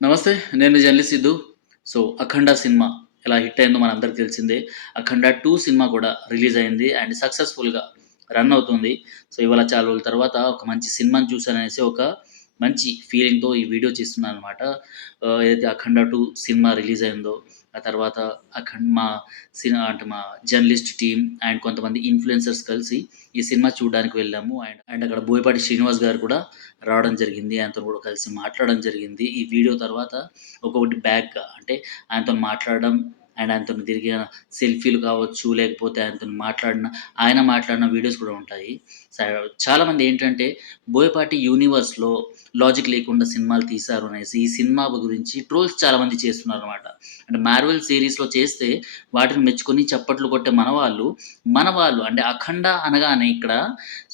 నమస్తే. నేను journalist Siddhu. So, 'అఖండ' cinema ఎలా హిట్ అయిందో మనందరికి తెలిసిందే. 'అఖండ 2' సినిమా కూడా రిలీజ్ అయింది అండ్ సక్సెస్‌ఫుల్‌గా రన్ అవుతుంది. సో, ఇవాళ చాలా రోజుల తర్వాత ఒక మంచి సినిమాని చూసాననేసి ఒక మంచి ఫీలింగ్‌తో ఈ వీడియో చేస్తున్నాననమాట. ఏదైతే 'అఖండ 2' సినిమా రిలీజ్ అయిందో, ఆ తర్వాత మా మా జర్నలిస్ట్ టీమ్ అండ్ కొంతమంది ఇన్‌ఫ్లుయెన్సర్స్ కలిసి ఈ సినిమా చూడడానికి వెళ్ళాము. అండ్ అండ్ అక్కడ బోయపాటి శ్రీనివాస్ గారు కూడా రావడం జరిగింది. ఆయనతో కూడా కలిసి మాట్లాడడం జరిగింది. ఈ వీడియో తర్వాత ఒక్కొక్కటి బ్యాక్‌గా అంటే ఆయనతోని మాట్లాడడం అండ్ ఆయనతోని దిగిన సెల్ఫీలు కావచ్చు, లేకపోతే ఆయన మాట్లాడిన వీడియోస్ కూడా ఉంటాయి. స చాలామంది ఏంటంటే బోయపాటి యూనివర్స్‌లో లాజిక్ లేకుండా సినిమాలు తీశారు అనేసి ఈ సినిమా గురించి ట్రోల్స్ చాలామంది చేస్తున్నారనమాట. అంటే మార్వెల్ సీరీస్‌లో చేస్తే వాటిని మెచ్చుకొని చప్పట్లు కొట్టే మన వాళ్ళు అంటే 'అఖండ' అనగానే ఇక్కడ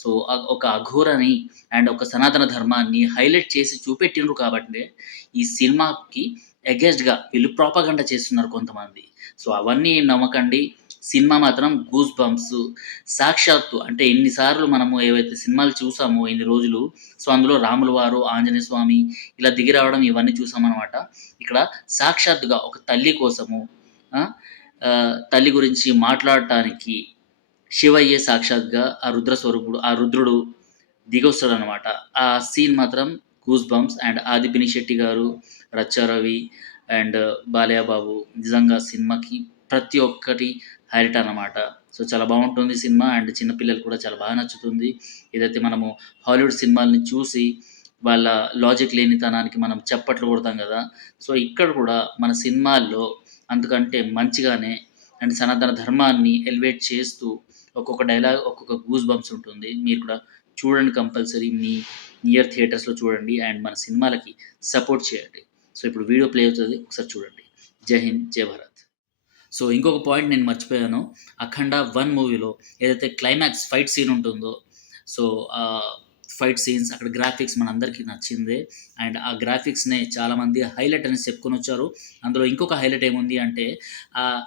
సో, ఒక అఘోరని అండ్ ఒక సనాతన ధర్మాన్ని హైలైట్ చేసి చూపెట్టిండ్రు కాబట్టే ఈ సినిమాకి అగెయిన్స్ట్‌గా వీళ్ళు ప్రొపగండా చేస్తున్నారు కొంతమంది. సో, అవన్నీ నమ్మకండి. సినిమా మాత్రం గూస్ బంప్స్ సాక్షాత్తు అంటే ఇన్ని సార్లు మనము ఏవైతే సినిమాలు చూసామో ఇన్ని రోజులు, సో, అందులో రాముల వారు, ఆంజనేయ స్వామి ఇలా దిగి రావడం ఇవన్నీ చూసామనమాట. ఇక్కడ సాక్షాత్తుగా ఒక తల్లి కోసము ఆ! తల్లి గురించి మాట్లాడటానికి శివయ్యే సాక్షాత్‌గా ఆ రుద్ర స్వరూపుడు, ఆ రుద్రుడు దిగొస్తాడనమాట. ఆ సీన్ మాత్రం గూస్ బంప్స్ అండ్ 'ఆది పినిశెట్టి' గారు, 'రచ్చ రవి' అండ్ 'బాలయ్య బాబు' నిజంగా సినిమాకి ప్రతి ఒక్కటి హైలైట్ అన్నమాట. సో, చాలా బావుంటుంది సినిమా అండ్ చిన్న పిల్లలకి కూడా చాలా బాగా నచ్చుతుంది. ఏదైతే మనము హాలీవుడ్ సినిమాలని చూసి వాళ్ళ లాజిక్ లేనితనానికి మనం చప్పట్లు కొడతాం గదా! సో, ఇక్కడ కూడా మన సినిమాల్లో అంతకంటే మంచిగానే అండ్ సనాతన ధర్మాన్ని ఎలివేట్ చేస్తూ ఒక్కొక్క డైలాగ్, ఒక్కొక్క గూస్ బంప్స్ ఉంటుంది. మీరు కూడా చూడండి కంపల్సరీ. మీ నియర్ థియేటర్స్‌లో చూడండి అండ్ మన సినిమాలకి సపోర్ట్ చేయండి. సో, ఇప్పుడు వీడియో ప్లే అవుతది. ఒకసారి చూడండి. జై హింద్, జై భారత్. సో, ఇంకొక పాయింట్ నేను మర్చిపోయాను. 'అఖండ 1' మూవీలో ఏదైతే క్లైమాక్స్ ఫైట్ సీన్ ఉంటుందో, సో, ఫైట్ సీన్స్ అక్కడ గ్రాఫిక్స్ మనందరికీ నచ్చిందే. అండ్ ఆ గ్రాఫిక్స్‌నే చాలామంది హైలైట్ అనేసి చెప్పుకొనొచ్చారు. అందులో ఇంకొక హైలైట్ ఏముంది అంటే ఆహ్,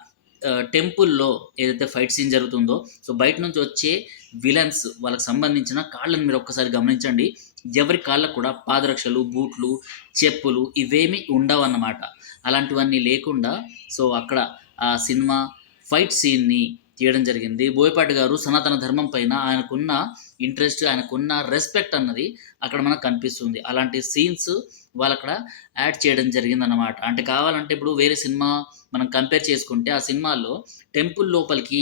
టెంపుల్‌లో ఏదైతే ఫైట్ సీన్ జరుగుతుందో, సో, బయట నుంచి వచ్చే విలన్స్ వాళ్ళకి సంబంధించిన కాళ్ళని మీరు ఒక్కసారి గమనించండి. ఎవరి కాళ్ళకి కూడా పాదరక్షలు, బూట్లు, చెప్పులు ఇవేమీ ఉండవన్నమాట. అలాంటివన్నీ లేకుండా సో, అక్కడ ఆ సినిమా ఫైట్ సీన్‌ని తీయడం జరిగింది. బోయపాటి గారు సనాతన ధర్మం పైన ఆయనకున్న ఇంట్రెస్ట్, ఆయనకున్న రెస్పెక్ట్ అన్నది అక్కడ మనకు కనిపిస్తుంది. అలాంటి సీన్స్ వాళ్ళక్కడ యాడ్ చేయడం జరిగిందన్నమాట. అంటే కావాలంటే ఇప్పుడు వేరే సినిమా మనం కంపేర్ చేసుకుంటే ఆ సినిమాల్లో టెంపుల్ లోపలికి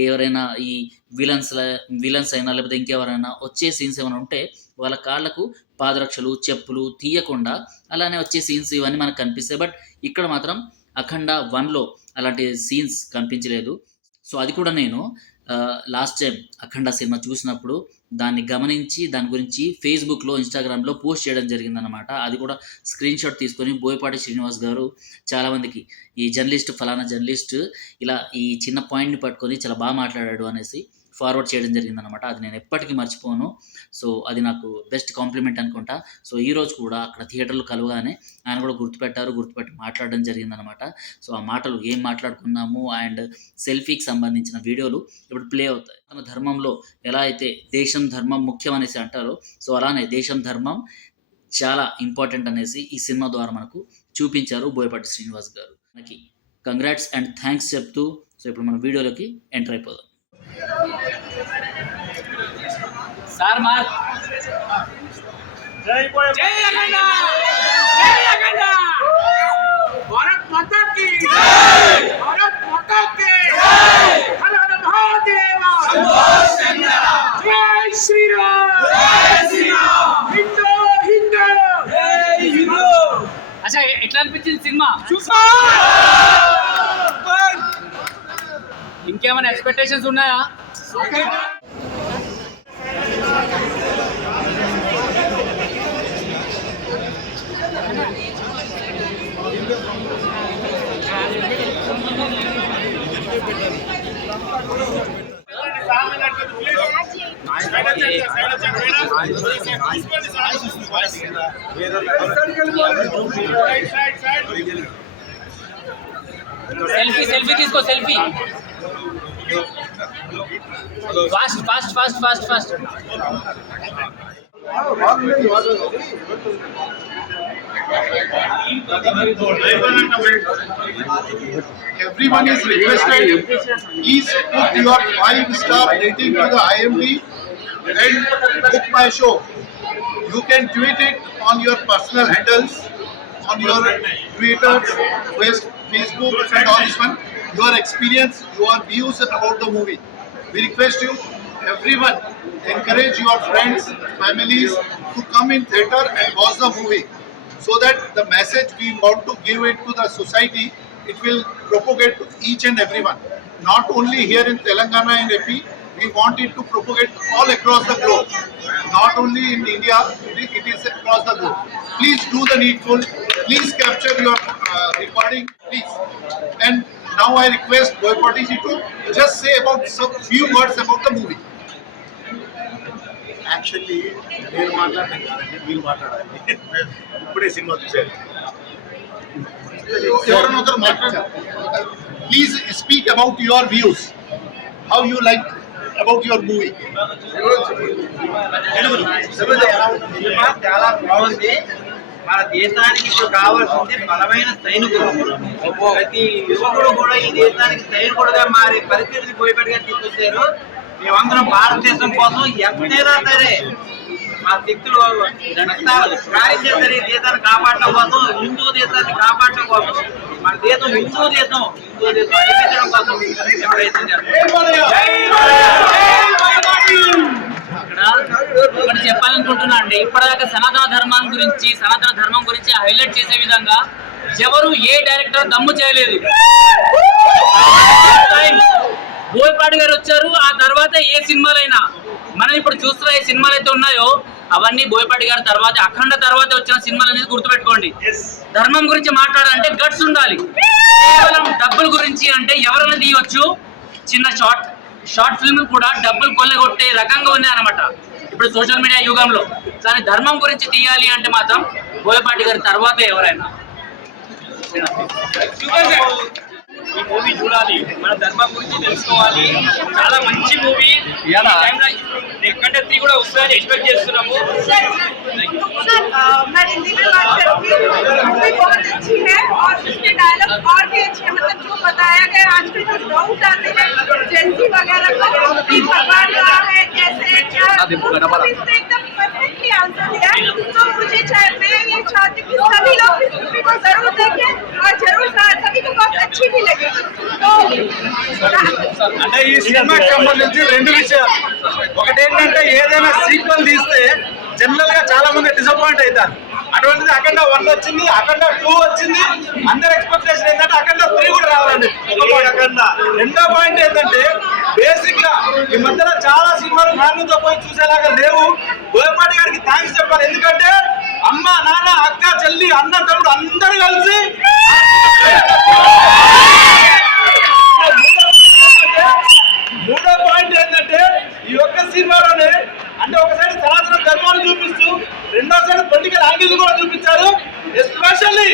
ఎవరైనా ఈ విలన్స్ అయినా లేకపోతే ఇంకెవరైనా వచ్చే సీన్స్ ఏమైనా ఉంటే వాళ్ళ కాళ్ళకు పాదరక్షలు, చెప్పులు తీయకుండా అలానే వచ్చే సీన్స్ ఇవన్నీ మనకు కనిపిస్తాయి. బట్ ఇక్కడ మాత్రం 'అఖండ 1'లో అలాంటి సీన్స్ కనిపించలేదు. సో, అది కూడా నేను లాస్ట్ టైమ్ 'అఖండ' సినిమా చూసినప్పుడు దాన్ని గమనించి దాని గురించి ఫేస్‌బుక్‌లో, ఇన్‌స్టాగ్రామ్‌లో పోస్ట్ చేయడం జరిగిందనమాట. అది కూడా స్క్రీన్‌షాట్ తీసుకొని బోయపాటి శ్రీనివాస్ గారు చాలామందికి ఈ జర్నలిస్ట్ ఫలానా జర్నలిస్ట్ ఇలా ఈ చిన్న పాయింట్‌ని పట్టుకొని చాలా మాట్లాడాడు అనేసి ఫార్వర్డ్ చేయడం జరిగిందనమాట. అది నేను ఎప్పటికీ మర్చిపోను. సో, అది నాకు బెస్ట్ కాంప్లిమెంట్ అనుకుంటా. సో, ఈరోజు కూడా అక్కడ థియేటర్‌లో కలవగానే ఆయన కూడా గుర్తుపెట్టి మాట్లాడడం జరిగిందనమాట. సో, ఆ మాటలు ఏం మాట్లాడుకున్నాము అండ్ సెల్ఫీకి సంబంధించిన వీడియోలు ఇప్పుడు ప్లే అవుతాయి. తన ధర్మంలో ఎలా అయితే దేశం, ధర్మం ముఖ్యం అనేసి అంటారో, సో, అలానే దేశం, ధర్మం చాలా ఇంపార్టెంట్ అనేసి ఈ సినిమా ద్వారా మనకు చూపించారు బోయపాటి శ్రీనివాస్ గారు. మనకి కంగ్రాట్స్ అండ్ థాంక్స్ చెప్తూ సో, ఇప్పుడు మన వీడియోలోకి ఎంటర్ అయిపోదాం. సార్ మార్ జై జై అఖండ జై అఖండ భారత్ మాతా కీ జై భారత్ మాతా కీ జై హర హర మహాదేవ శంభో శంకర జై శ్రీరామ్ హిందూ జై హిందూ. అచ్చా ఎట్లా అనిపించింది సినిమా? ఇంకేమైనా ఎక్స్పెక్టేషన్స్ ఉన్నాయా? సెల్ఫీ తీసుకో selfie fast Everyone is requested, please put your 5-star rating to the IMD and book my show. You can tweet it on your personal handles, on your Twitters, Facebook and all this one. Your experience, your views about the movie. We request you, everyone, encourage your friends, families to come in theatre and watch the movie, so that the message we want to give it to the society, it will propagate to each and everyone. Not only here in Telangana and AP, we want it to propagate all across the globe. Not only in India, it is across the globe. Please do the needful. Please capture your recording, please. And now I request Boypati ji to just say about some few words about the movie. Actually నేను మాట్లాడటం కాదండి, మీరు మాట్లాడాలి. ఇప్పుడే cinema చూశారు. Please speak about your views. How you like about your movie? Cinema చాలా బాగుంది. మన దేశానికి ఇప్పుడు కావాల్సింది బలమైన సైనికులు. ప్రతి యువకుడు కూడా ఈ దేశానికి సైనికుడుగా మారే పరిస్థితిని పోయిపెట్టుగా తీసుకొచ్చారు. మేమందరం భారతదేశం కోసం ఎంతైనా సరే మా శక్తులు కార్యం చేస్తారు. ఈ దేశాన్ని కాపాడటం కోసం, హిందూ దేశాన్ని కాపాడటం కోసం, మన దేశం హిందూ దేశం అనిపించడం కోసం ప్రయత్నం ఒకటి చెప్పాలనుకుంటున్నా అండి. ఇప్పటిదాకా సనాతన ధర్మం గురించి హైలైట్ చేసే విధంగా ఎవరు ఏ డైరెక్టర్ దమ్ము చేయలేదు. బోయపాటి గారు వచ్చారు. ఆ తర్వాత ఏ సినిమాలైనా మనం ఇప్పుడు చూస్తున్న ఏ సినిమాలు అయితే ఉన్నాయో అవన్నీ బోయపాటి గారి తర్వాత, అఖండ తర్వాత వచ్చిన సినిమాలు అనేది గుర్తుపెట్టుకోండి. ధర్మం గురించి మాట్లాడాలంటే గట్స్ ఉండాలి. కేవలం డబ్బుల గురించి అంటే ఎవరైనా తీయవచ్చు. చిన్న షార్ట్ ఫిల్మ్ కూడా డబ్బులు కొల్లగొట్టే రకంగా ఉన్నాయన్నమాట ఇప్పుడు సోషల్ మీడియా యుగంలో. కానీ ధర్మం గురించి తీయాలి అంటే మాత్రం బోయపాటి గారి తర్వాత ఎవరైనా. ఈ మూవీ చూడాలి, మన ధర్మం గురించి తెలుసుకోవాలి. చాలా మంచి మూవీ. ఎక్కడంటే 3 కూడా వస్తుందని ఎక్స్పెక్ట్ చేస్తున్నాము. मैं हिंदी में बात करूंगी. मूवी बहुत अच्छी है और इसके डायलॉग और भी अच्छे हैं. मतलब जो बताया गया आजकल जो डाउट आते हैं जेंसी वगैरह को कि भगवान कहाँ है, कैसे क्या, इसने एकदम परफेक्टली आंसर दिया. तो मुझे मैं ये चाहती हूँ कि सभी लोग इस मूवी को जरूर देखें और जरूर सभी को बहुत अच्छी भी लगेगी. तो అంటే ఈ సినిమాకి సంబంధించి 2 విషయాలు. ఒకటి ఏంటంటే ఏదైనా సీక్వెల్ తీస్తే జనరల్ గా చాలా మంది డిసప్పాయింట్ అవుతారు. అటువంటిది అఖండ 1 వచ్చింది, అఖండ 2 వచ్చింది. అందరి ఎక్స్పెక్టేషన్ ఏంటంటే అఖండ 3 కూడా రావాలండి. రెండో పాయింట్ ఏంటంటే బేసిక్ గా ఈ మధ్యలో చాలా సినిమాలు ఫ్యామిలీతో పోయి చూసేలాగా లేవు. బోయపాటి గారికి థ్యాంక్స్ చెప్పాలి. ఎందుకంటే అమ్మ, నాన్న, అక్క, చెల్లి, అన్న, తమ్ముడు అందరూ కలిసి మూడో పాయింట్ ఏంటంటే ఈ ఒక్క సినిమాలోనే అంటే ఒకసారి సనాతన ధర్మాన్ని చూపిస్తూ రెండో సైడ్ పొలిటికల్ యాంగిల్ కూడా చూపించారు. ఎస్పెషల్లీ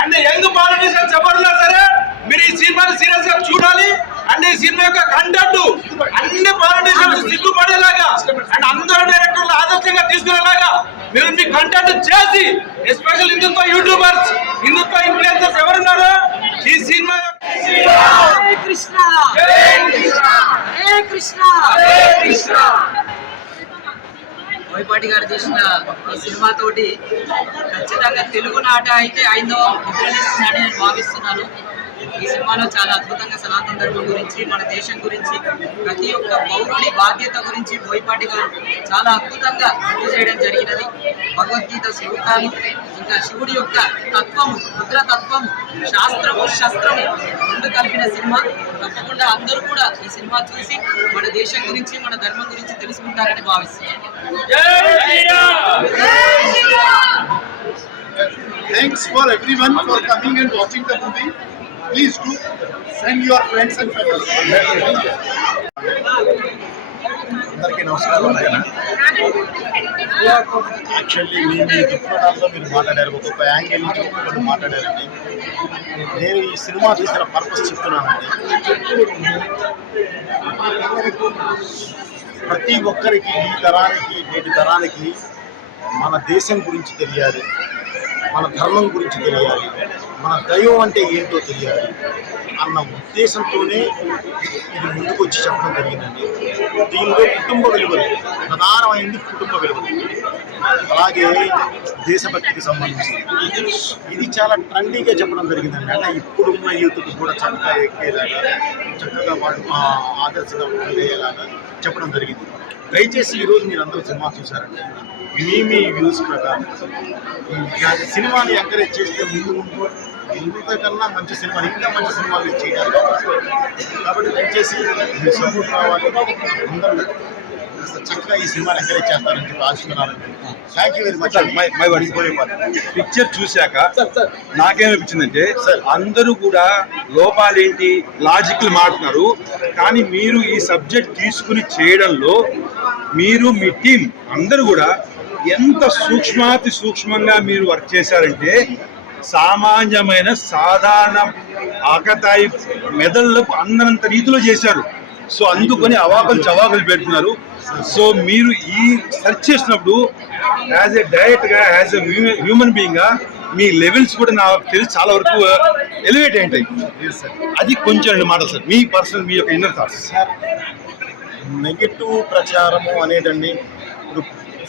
అండ్ యంగ్ పాలిటిషియన్స్ ఎవరున్నా సరే మీరు ఈ సినిమాని సీరియస్ గా చూడాలి. అండ్ ఈ సినిమా యొక్క కంటెంట్ అన్ని పాలిటిషియన్స్ సిగ్గుపడేలాగా అండ్ అందరూ డైరెక్టర్లు ఆదర్శంగా తీసుకునేలాగా మీరు మీ కంటెంట్ చేసి, ఎస్పెషల్ హిందుత్వ యూట్యూబర్స్, హిందుత్వ ఇన్ఫ్లుయెన్సర్స్ ఎవరున్నారో ఈ సినిమా బోయపాటి గారు చేసిన ఈ సినిమా తోటి ఖచ్చితంగా తెలుగు నాట అయితే ఐందవ ముద్రనిస్తుందని నేను భావిస్తున్నాను. ఈ సినిమాలో చాలా అద్భుతంగా సనాతన ధర్మం గురించి, మన దేశం గురించి, ప్రతి ఒక్క పౌరుడి బాధ్యత గురించి బోయపాటి గారు చాలా అద్భుతంగా గుర్తు చేయడం జరిగినది. భగవద్గీత శ్లోకాలు, ఇంకా శివుడి యొక్క తత్వము, రుద్రతత్వము, శాస్త్రము, శస్త్రము రెండు కలిపిన సినిమా. తప్పకుండా అందరూ కూడా ఈ సినిమా చూసి మన దేశం గురించి, మన ధర్మం గురించి తెలుసుకుంటారని భావిస్తున్నాను. Thanks for everyone for coming and watching the movie. Please do send your friends and family. అందరికీ నమస్కారం. యాక్చువల్లీ మీ దృక్పథాలతో మీరు మాట్లాడారు, ఒక్కొక్క యాంగిల్ నుంచి ఒక్కొక్కరు మాట్లాడారండి. నేను ఈ సినిమా తీసిన పర్పస్ చెప్తున్నానండి. ప్రతి ఒక్కరికి ఈ తరానికి, నేటి తరానికి మన దేశం గురించి తెలియాలి, మన ధర్మం గురించి తెలియాలి, మన దైవం అంటే ఏంటో తెలియాలి అన్న ఉద్దేశంతోనే ఇది ముందుకు వచ్చి చెప్పడం జరిగిందండి. దీనిలో కుటుంబ విలువలు ప్రధానమైంది, కుటుంబ విలువలు, అలాగే దేశభక్తికి సంబంధించింది. ఇది చాలా ట్రెండీగా చెప్పడం జరిగిందండి. అంటే ఇప్పుడున్న యూత్కి కూడా చక్కగా ఎక్కేలాగా, చక్కగా వాళ్ళు ఆదర్శంగా ఉండేలాగా చెప్పడం జరిగింది. దయచేసి ఈరోజు మీరు అందరూ సినిమా చూసారండి. మీ వ్యూస్ ప్రకారం ఇలాంటి సినిమాని ఎంకరేజ్ చేస్తే ముందు ఇంతకన్నా మంచి సినిమాలు, ఇంకా మంచి సినిమాలు చేయడానికి కాబట్టి దయచేసి మీరు సపోర్ట్ కావాలి. అందరూ చక్కగా ఈ సినిమాని ఎంకరేజ్ చేస్తారని చెప్పి ఆశిస్తున్నాను. Thank you very much. Picture చూశాక నాకేమనిపించిందంటే అందరూ కూడా లోపాలేంటి లాజిక్లు మాట్లాడుతున్నారు, కానీ మీరు ఈ సబ్జెక్ట్ తీసుకుని చేయడంలో మీరు మీ టీం అందరూ కూడా ఎంత సూక్ష్మంగా మీరు వర్క్ చేశారంటే సామాన్యమైన సాధారణ ఆకతాయి మెదళ్ళకు అందనంత రీతిలో చేశారు. సో అందుకని అవాకులు చవాకులు పెడుతున్నారు. సో మీరు ఈ సెర్చ్ చేసినప్పుడు యాజ్ ఎ డైరెక్ట్గా, యాజ్ ఎ హ్యూమన్ బీయింగ్గా మీ లెవెల్స్ కూడా నాకు తెలిసి చాలా వరకు ఎలివేట్ అయింటాయి. అది కొంచెం 2 మాటలు సార్, మీ పర్సనల్, మీ యొక్క ఇన్నర్ థాట్స్. నెగిటివ్ ప్రచారము అనేదండి, ఇప్పుడు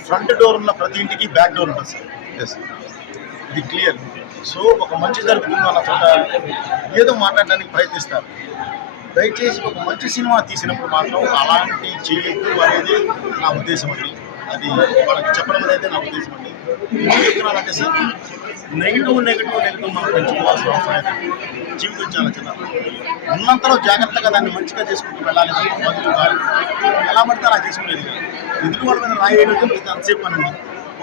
ఫ్రంట్ డోర్ ఉన్న ప్రతి ఇంటికి బ్యాక్ డోర్ ఉంటుంది సార్, ఇది క్లియర్. సో ఒక మంచి జరుగుతుంది అన్న చోట ఏదో మాట్లాడడానికి ప్రయత్నిస్తారు. దయచేసి ఒక మంచి సినిమా తీసినప్పుడు మాత్రం అలాంటి చేయొద్దు అనేది నా ఉద్దేశం అండి. అది వాళ్ళకి చెప్పడం అనేది నా ఉద్దేశం అండి. ఏం చెప్తున్నానంటే సార్, నెగిటివ్ మనం పెంచుకోవాల్సిన అవసరం లేదండి. జీవితం చాలా చిన్న, ఉన్నంతలో జాగ్రత్తగా దాన్ని మంచిగా చేసుకుంటూ వెళ్ళాలి. మొదలు కాదు ఎలా పడితే అలా చేసుకునేది కాదు. ఎదుటి వాళ్ళ మీద రాయి వేయడం అంతసేపు పనండి,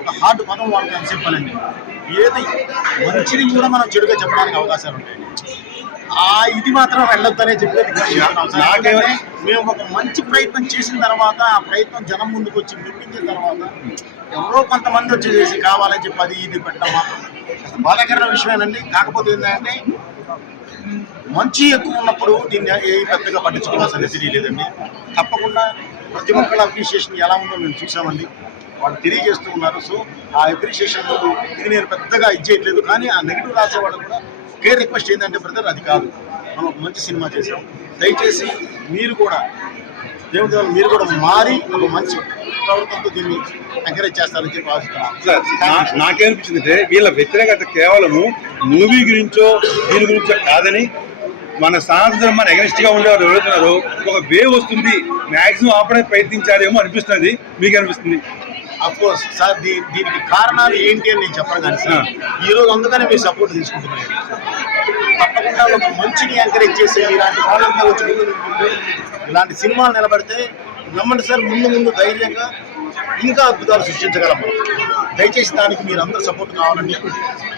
ఒక హార్డ్ పదం వాళ్ళకి అంతసేపు పనండి. ఏది మంచిని కూడా మనం చెడుగా చెప్పడానికి అవకాశాలు ఉంటాయి. ఇది మాత్రం వెళ్ళొద్దనే చెప్పేది. మేము ఒక మంచి ప్రయత్నం చేసిన తర్వాత, ఆ ప్రయత్నం జనం ముందుకు వచ్చి మెప్పించిన తర్వాత ఎవరో కొంతమంది వచ్చేసి కావాలని చెప్పి అది ఇది పెట్టడం మాత్రం బాధాకరమైన విషయమేనండి. కాకపోతే ఏంటంటే మంచి ఎక్కువ ఉన్నప్పుడు దీన్ని పెద్దగా పట్టించుకోవాల్సిన తెలియలేదండి. తప్పకుండా ప్రతి ఒక్కళ్ళ అప్రిషియేషన్ ఎలా ఉందో మేము చూసామండి, వాళ్ళు తెలియజేస్తూ ఉన్నారు. సో ఆ అప్రిషియేషన్ ఇది నేను పెద్దగా ఇచ్చేయట్లేదు, కానీ ఆ నెగిటివ్ రాసేవాళ్ళు కూడా కేర్ రిక్వెస్ట్ ఏంటంటే బ్రదర్ అది కాదు, మనం ఒక మంచి సినిమా చేసాం, దయచేసి మీరు కూడా దేవుడి వల్ల మీరు కూడా మారి ఒక మంచి ప్రవర్తనతో దీన్ని ఎంకరేజ్ చేస్తారని చెప్పి ఆశిస్తున్నాను. నాకేమనిపించిందంటే వీళ్ళ వ్యతిరేకత కేవలము మూవీ గురించో దీని గురించో కాదని, మన సనాతన ధర్మాన్ని అగెనిస్ట్గా ఉండేవారు ఎవరుతున్నారో ఒక వేవ్ వస్తుంది, మ్యాక్సిమం ఆపడానికి ప్రయత్నించారేమో అనిపిస్తుంది. మీకు అనిపిస్తుంది? అఫ్కోర్స్ సార్, దీనికి కారణాలు ఏంటి అని నేను చెప్పను కానీ సార్, ఈరోజు అందుకని మీ సపోర్ట్ తీసుకుంటున్నాను. తప్పకుండా ఒక మంచిని ఎంకరేజ్ చేసే ఇలాంటి వాళ్ళంతా వచ్చి ఇలాంటి సినిమాలు నిలబడితే నమ్మండి సార్, ముందు ధైర్యంగా ఇంకా అద్భుతాలు సృష్టించగలం. దయచేసి దానికి మీరు అందరూ సపోర్ట్ కావాలండి,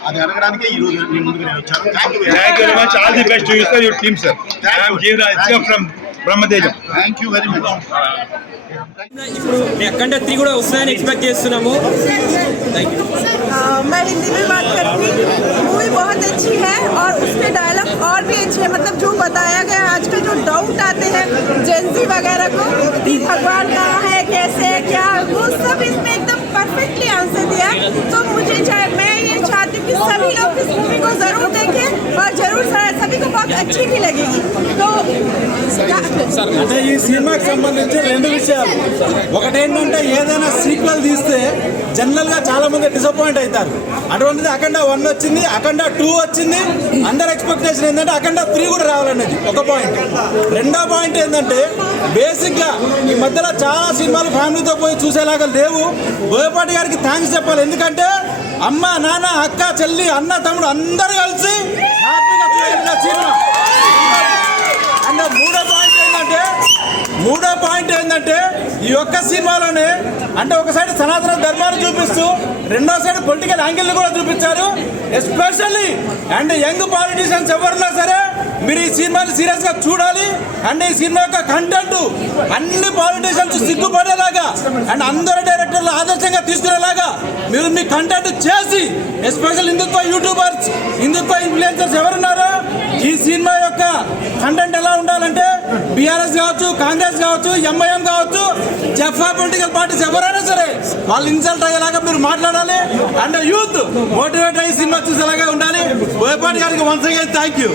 అది అడగడానికే ఈరోజు మీ ముందుకు నేను వచ్చాను. Thank you very much. All the best to your team sir. From Brahmatejam. Thank you very much. ఇప్పుడు అఖండ 3 కూడా వస్తాయని ఎక్స్పెక్ట్ చేస్తున్నాము. मैं हिंदी में बात करूँगी. मूवी बहुत अच्छी है और उसके डायलॉग और भी अच्छे हैं. मतलब जो बताया गया आजकल जो डाउट आते हैं जेंजी वगैरह को कि भगवान कहाँ है, कैसे क्या, वो सब इसमें एकदम परफेक्टली आंसर दिया. तो मैं ये चाहती हूँ कि सभी लोग इस मूवी को ज़रूर देखें और ज़रूर सभी को बहुत अच्छी भी लगेगी. तो అంటే ఈ సినిమాకి సంబంధించి 2 విషయాలు. ఒకటేంటంటే ఏదైనా సీక్వెల్ తీస్తే జనరల్గా చాలా మంది డిసప్పాయింట్ అవుతారు. అటువంటిది అఖండ 1 వచ్చింది, అఖండ 2 వచ్చింది. అందరు ఎక్స్పెక్టేషన్ ఏంటంటే అఖండ 3 కూడా రావాలనేది ఒక పాయింట్. రెండో పాయింట్ ఏంటంటే బేసిక్గా ఈ మధ్యలో చాలా సినిమాలు ఫ్యామిలీతో పోయి చూసేలాగా లేవు. బోయపాటి గారికి థ్యాంక్స్ చెప్పాలి, ఎందుకంటే అమ్మ నాన్న అక్క చెల్లి అన్న తమ్ముడు అందరూ కలిసి హ్యాపీగా చూసిన సినిమా. అండ్ మూడో పాయింట్ ఏంటంటే ఈ ఒక్క సినిమాలోనే అంటే ఒక సైడ్ సనాతన ధర్మాన్ని చూపిస్తూ రెండో సైడ్ పొలిటికల్ యాంగిల్ని కూడా చూపించారు. ఎస్పెషల్లీ అండ్ యంగ్ పాలిటీషియన్స్ ఎవరున్నా సరే మీరు ఈ సినిమాని సీరియస్గా చూడాలి. అండ్ ఈ సినిమా యొక్క కంటెంట్ అన్ని పాలిటీషియన్స్ సిగ్గుపడేలాగా అండ్ అందరు డైరెక్టర్లు ఆదర్శంగా తీసుకునేలాగా మీరు మీ కంటెంట్ చేసి, ఎస్పెషల్ హిందుత్వ యూట్యూబర్స్, హిందుత్వ ఇన్ఫ్లుయెన్సర్స్ ఎవరున్నారో ఈ సినిమా యొక్క కంటెంట్ ఎలా ఉండాలంటే బీఆర్ఎస్ కావచ్చు, కాంగ్రెస్ కావచ్చు, ఎంఐఎం కావచ్చు, జెఫ్ఆ పొలిటికల్ పార్టీస్ ఎవరైనా సరే వాళ్ళు ఇన్సల్ట్ అయ్యేలాగా మీరు మాట్లాడాలి. అండ్ యూత్ మోటివేట్ అయ్యి సినిమా చూసేలాగా ఉండాలి. బోయపాటి గారికి వన్స్ అగైన్ థ్యాంక్ యూ.